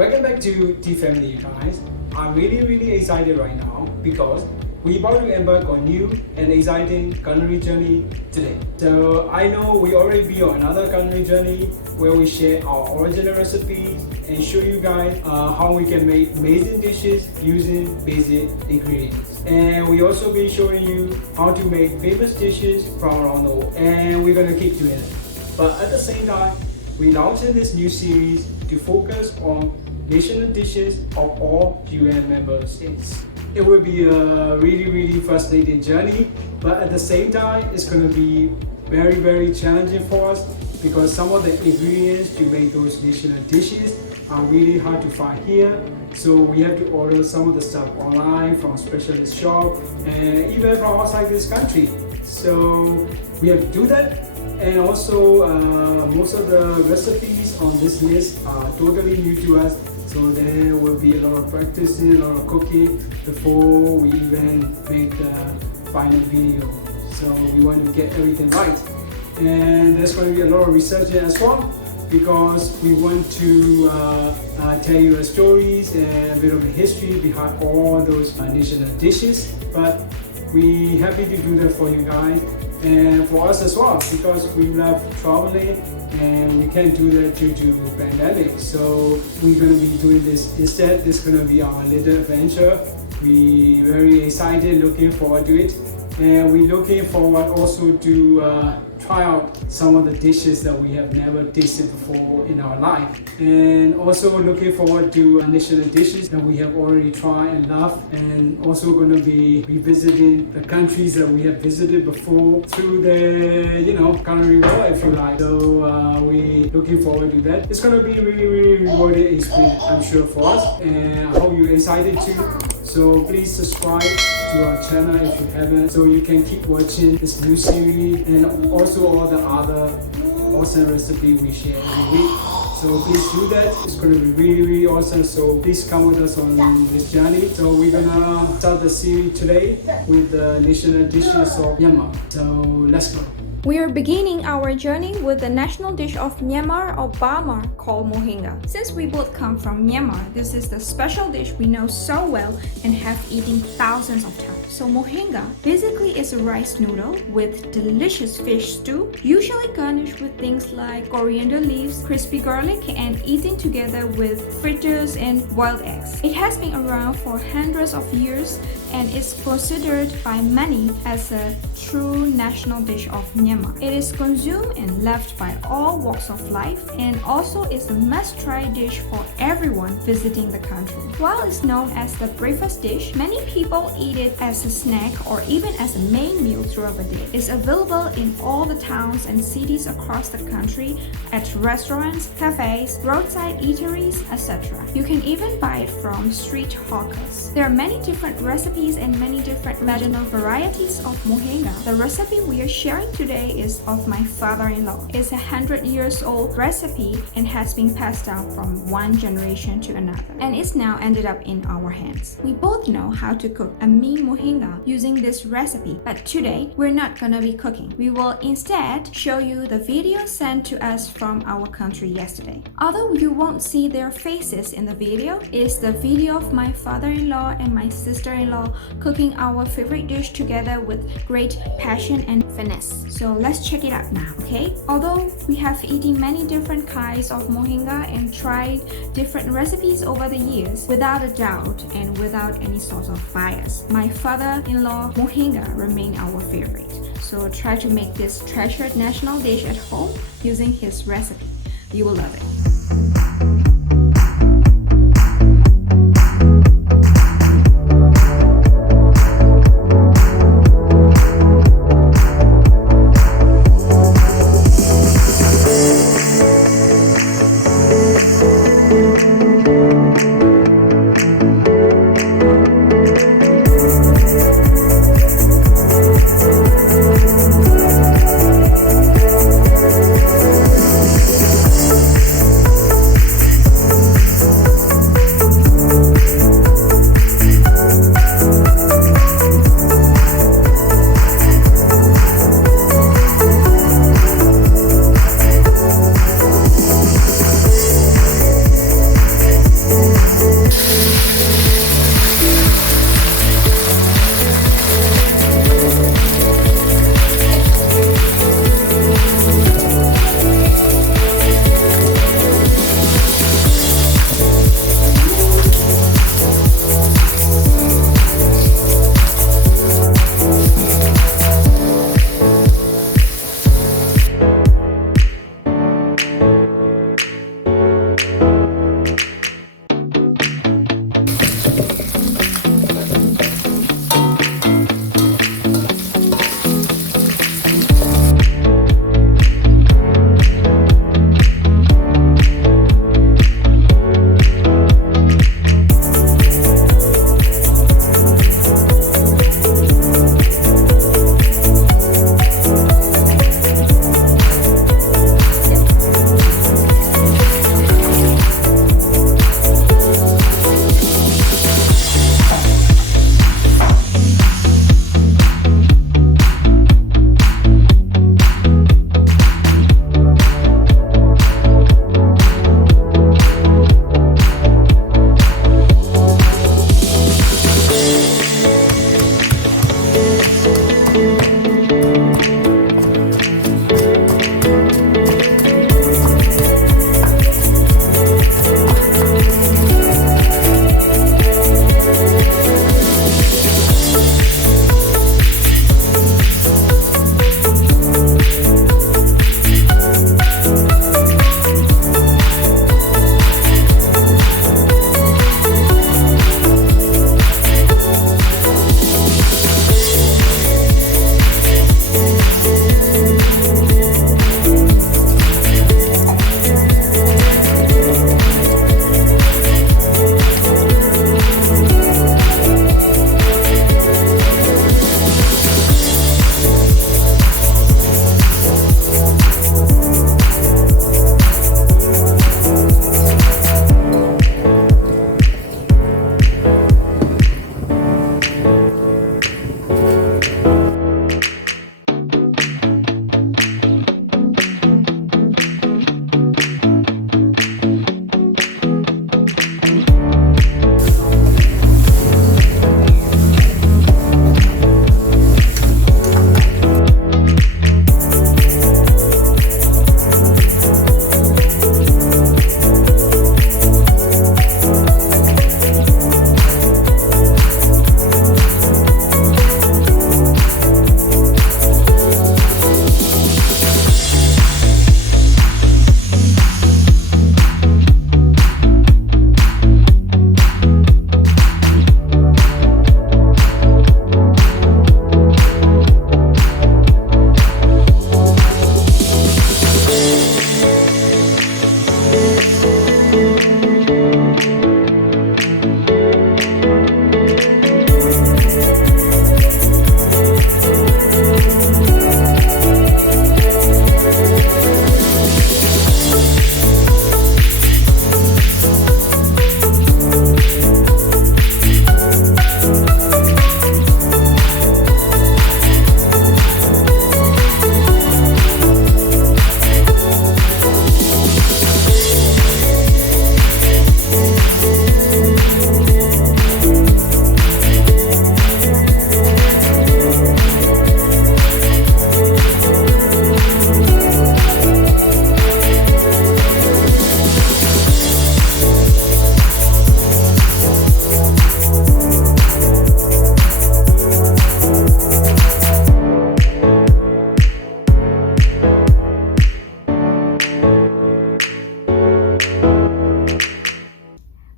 Welcome back to the family, you guys. I'm really excited right now because we're about to embark on new and exciting culinary journey today. So I know we already be on another culinary journey where we share our original recipes and show you guys how we can make amazing dishes using basic ingredients. And we also be showing you how to make famous dishes from around the world. And we're gonna keep doing it. But at the same time, we're launching this new series to focus on national dishes of all UN member states. It will be a really fascinating journey, but at the same time, it's going to be very challenging for us because some of the ingredients to make those national dishes are really hard to find here. So we have to order some of the stuff online from specialist shop and even from outside this country. So we have to do that. And also, most of the recipes on this list are totally new to us. So there will be a lot of practicing, a lot of cooking before we even make the final video. So we want to get everything right. And there's going to be a lot of research as well because we want to tell you the stories and a bit of the history behind all those national dishes. But we're happy to do that for you guys and for us as well because we love traveling and we can't do that due to the pandemic. So we're going to be doing this instead. This is going to be our little adventure. We're very excited, looking forward to it. And we're looking forward also to try out some of the dishes that we have never tasted before in our life. And also looking forward to national dishes that we have already tried and loved. And also going to be revisiting the countries that we have visited before through the, culinary world, if you like. So we're looking forward to that. It's going to be really rewarding experience, I'm sure, for us. And I hope you're excited too. So please subscribe to our channel if you haven't, so you can keep watching this new series and also all the other awesome recipes we share every week. So please do that. It's going to be really awesome. So please come with us on this journey. So we're gonna start the series today with the national dishes of Myanmar. So let's go. We are beginning our journey with the national dish of Myanmar or Burma called Mohinga. Since we both come from Myanmar, this is the special dish we know so well and have eaten thousands of times. So Mohinga basically is a rice noodle with delicious fish stew, usually garnished with things like coriander leaves, crispy garlic, and eaten together with fritters and boiled eggs. It has been around for hundreds of years and is considered by many as a true national dish of Myanmar. It is consumed and loved by all walks of life and also is a must-try dish for everyone visiting the country. While it's known as the breakfast dish, many people eat it as a snack or even as a main meal throughout the day. It's available in all the towns and cities across the country at restaurants, cafes, roadside eateries, etc. You can even buy it from street hawkers. There are many different recipes and many different regional varieties of Mohinga. The recipe we are sharing today is of my father-in-law. It's a 100 years old recipe and has been passed down from one generation to another, and it's now ended up in our hands. We both know how to cook a mean mohinga using this recipe, but today we're not gonna be cooking. We will instead show you the video sent to us from our country yesterday. Although you won't see their faces in the video, it's the video of my father-in-law and my sister-in-law cooking our favorite dish together with great passion and finesse. So let's check it out now, okay? Although we have eaten many different kinds of mohinga and tried different recipes over the years, without a doubt and without any sort of bias, my father-in-law mohinga remain our favorite. So try to make this treasured national dish at home using his recipe. You will love it.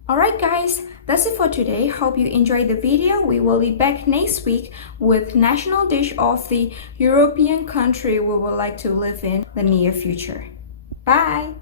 Alright guys, that's it for today. Hope you enjoyed the video. We will be back next week with national dish of the European country we would like to live in the near future. Bye!